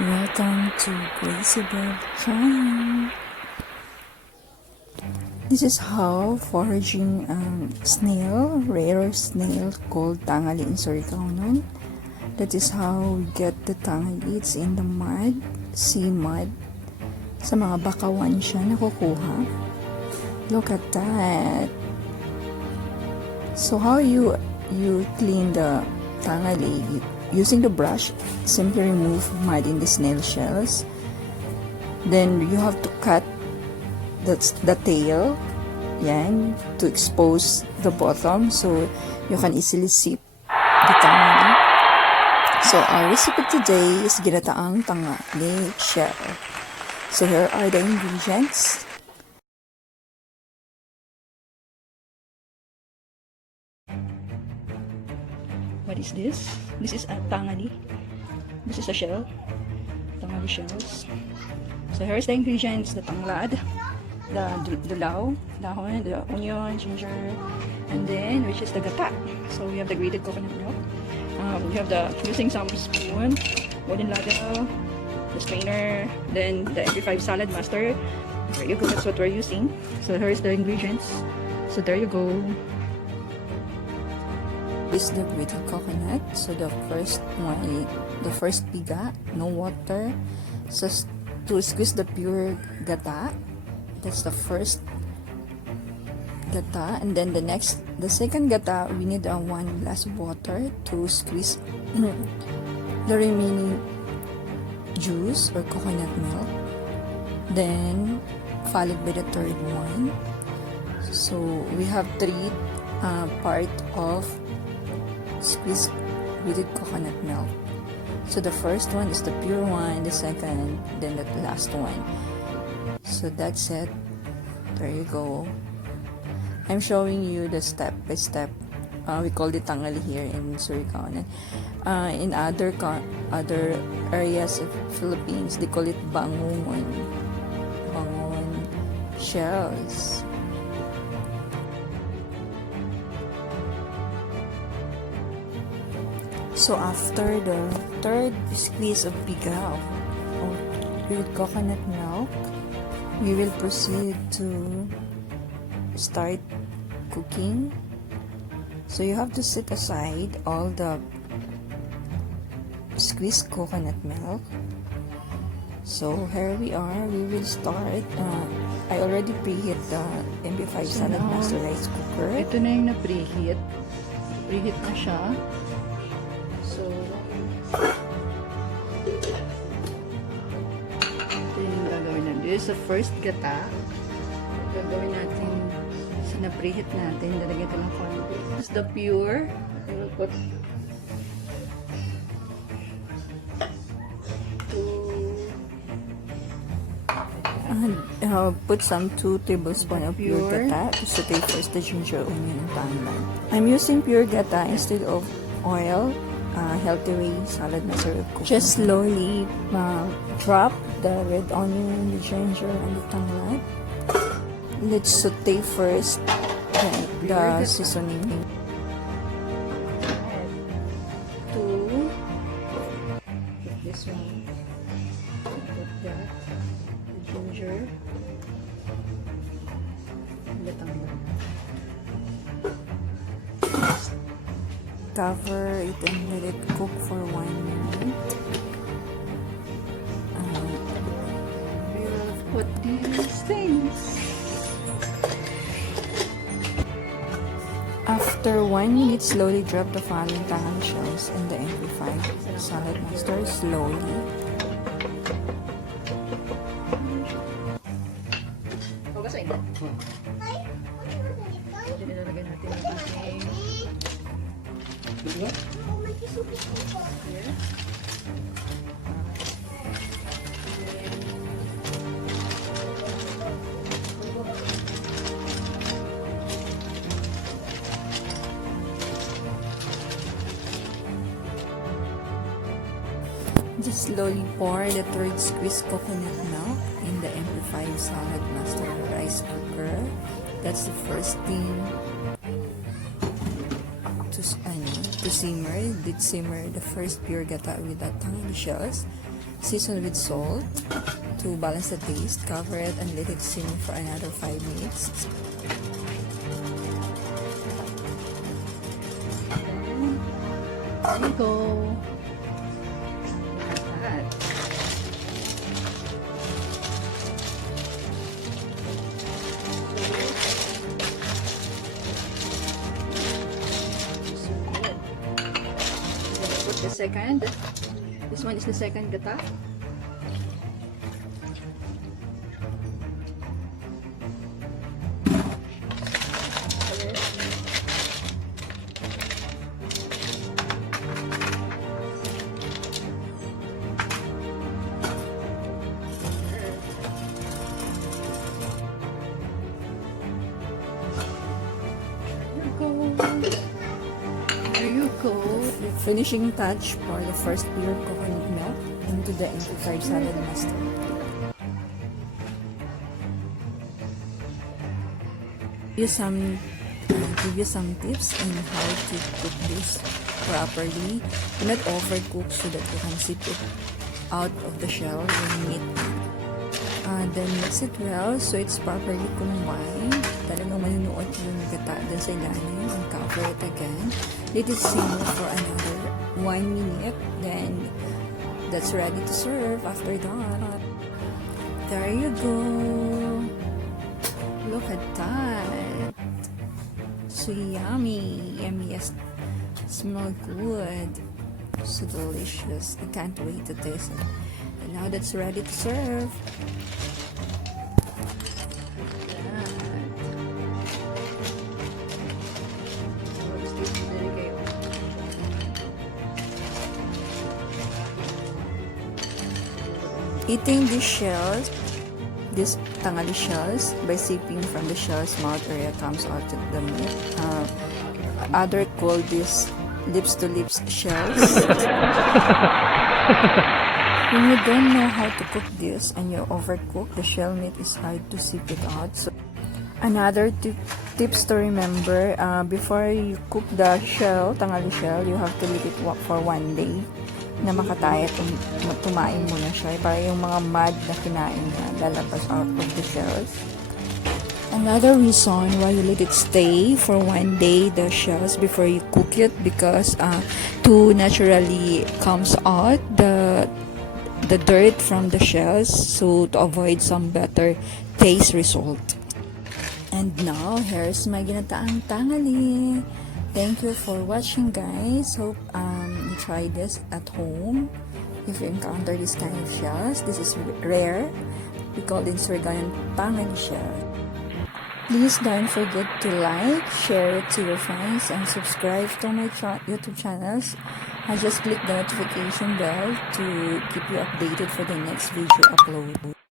Welcome to Gracie Bird Channel. This is how foraging snail, rare snail called Tangali in Surigao. That is how we get the Tangali. It's in the mud, sea mud. Sa mga bakawan siya nakukuha. Look at that. So how you clean the Tangali? Using the brush, simply remove mud in the snail shells. Then you have to cut the tail, yan, to expose the bottom so you can easily sip the tangali. So our recipe today is Ginataang tangali shell. So here are the ingredients. What is this? This is a tangali. This is a shell. Tangali shells. So here's the ingredients: the tanglad, the lao, dahon, the onion, ginger, and then which is the gata. So we have the grated coconut milk. We have using some spoon, wooden ladle, the strainer, then the MP5 salad mustard. There you go. That's what we're using. So here's the ingredients. So there you go. This is the grated coconut. So the first one, the first piga, no water. So to squeeze the pure gata, that's the first gata, and then the second gata, we need 1 glass of water to squeeze the remaining juice or coconut milk. Then followed by the third one. So we have 3 part of squeezed grated coconut milk. So the first one is the pure one, the second, then the last one. So that's it. There you go. I'm showing you the step by step. We call it tangali here in Surigao. In other areas of Philippines, they call it bangungon shells. So after the third squeeze of pigaw with coconut milk, we will proceed to start cooking. So you have to set aside all the squeezed coconut milk. So here we are. We will start. I already preheat the MP5 salad master rice cooker. Ito na yung na-preheat. Preheat na siya. So, ito yung gagawin natin. This is the first gata. Gagawin natin sa na-preheat natin. Dalagyan ito ng konti. This is the pure. I will put put some 2 tablespoons of pure gata to saute first the ginger, onion, and tanglad. I'm using pure gata instead of oil. Healthy way salad master of cooking. Just slowly drop the red onion, the ginger, and the tanglad. Let's saute first the seasoning. this one. Put that. The ginger. And the tanglad. Cover it and let it cook for 1 minute. We will put these things. After 1 minute, slowly drop the following tangali shells in the amplified salad master slowly. Nilalagay natin yung ating here. Just slowly pour the third squeezed coconut milk in the amplified salad master rice cooker. That's the first thing to simmer. Did simmer the first pure gata with the tangali shells. Season with salt to balance the taste. Cover it and let it simmer for another 5 minutes. There you go. That. So good. Put the second. This one is the second gata. There you go. Finishing touch for the first pure coconut milk into the empty salad mustard. Give you some tips on how to cook this properly. Do not overcook so that you can sip it out of the shell when meat. Then mix it well so it's properly combined. Talagang manunuot yung gata dun sa ilalim, and cover it again. Let it simmer for another 1 minute. Then that's ready to serve after that. There you go. Look at that. So yummy. Yes. Smell good. So delicious. I can't wait to taste it. And now that's ready to serve. Eating these shells, these tangali shells, by sipping from the shell's mouth area comes out to the meat. Other call this lips-to-lips shells. When you don't know how to cook this and you overcook, the shell meat is hard to sip it out. So another tips to remember, before you cook the shell, tangali shell, you have to leave it for 1 day na makataya, tumain muna siya para yung mga mud na kinain na lalabas out of the shells. Another reason why you let it stay for 1 day, the shells, before you cook it, because to naturally comes out the dirt from the shells, so to avoid some better taste result. And now, here's my ginataang tangali. Thank you for watching, guys. Hope you try this at home. If you encounter this kind of shells, this is rare. We call it Ginataang shell. Please don't forget to like, share it to your friends, and subscribe to my YouTube channels. And just click the notification bell to keep you updated for the next video upload.